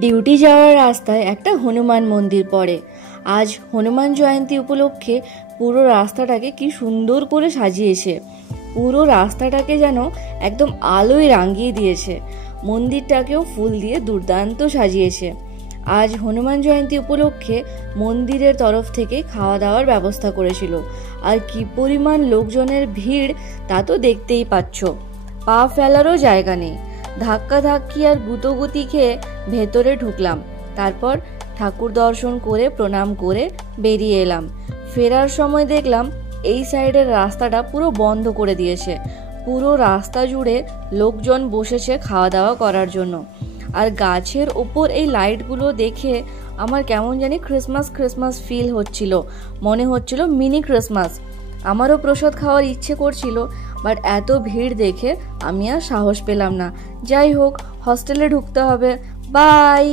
Duty যাওয়ার রাস্তায় একটা হনুমান মন্দির পড়ে। আজ হনুমান জয়ন্তী উপলক্ষে পুরো রাস্তাটাকে কি সুন্দর করে সাজিয়েছে। পুরো রাস্তাটাকে যেন একদম আলোয় রাঙিয়ে দিয়েছে। মন্দিরটাকেও ফুল দিয়ে দুর্দান্ত সাজিয়েছে। আজ হনুমান জয়ন্তী উপলক্ষে মন্দিরের তরফ থেকে খাওয়া দাওয়ার ব্যবস্থা করেছিল। আর কি পরিমাণ লোকজনের ভিড় তা তো দেখতেই পাচ্ছ। পা ফেলারও জায়গা নেই। ধাক্কা ধাক্কি আর গুতোগুতি খেয়ে ভেতরে ঢুকলাম। তারপর ঠাকুর দর্শন করে প্রণাম করে বেরিয়ে এলাম। ফেরার সময় দেখলাম এই সাইডের রাস্তাটা পুরো বন্ধ করে দিয়েছে। পুরো রাস্তা জুড়ে লোকজন বসেছে খাওয়া দাওয়া করার জন্য। আর গাছের ওপর এই লাইটগুলো দেখে আমার কেমন জানি ক্রিসমাস ক্রিসমাস ফিল হচ্ছিল। মনে হচ্ছিল মিনি ক্রিসমাস। আমারও প্রসাদ খাওয়ার ইচ্ছে করছিল, বাট এত ভিড় দেখে আমি আর সাহস পেলাম না। যাই হোক, হস্টেলে ঢুকতে হবে। বাই।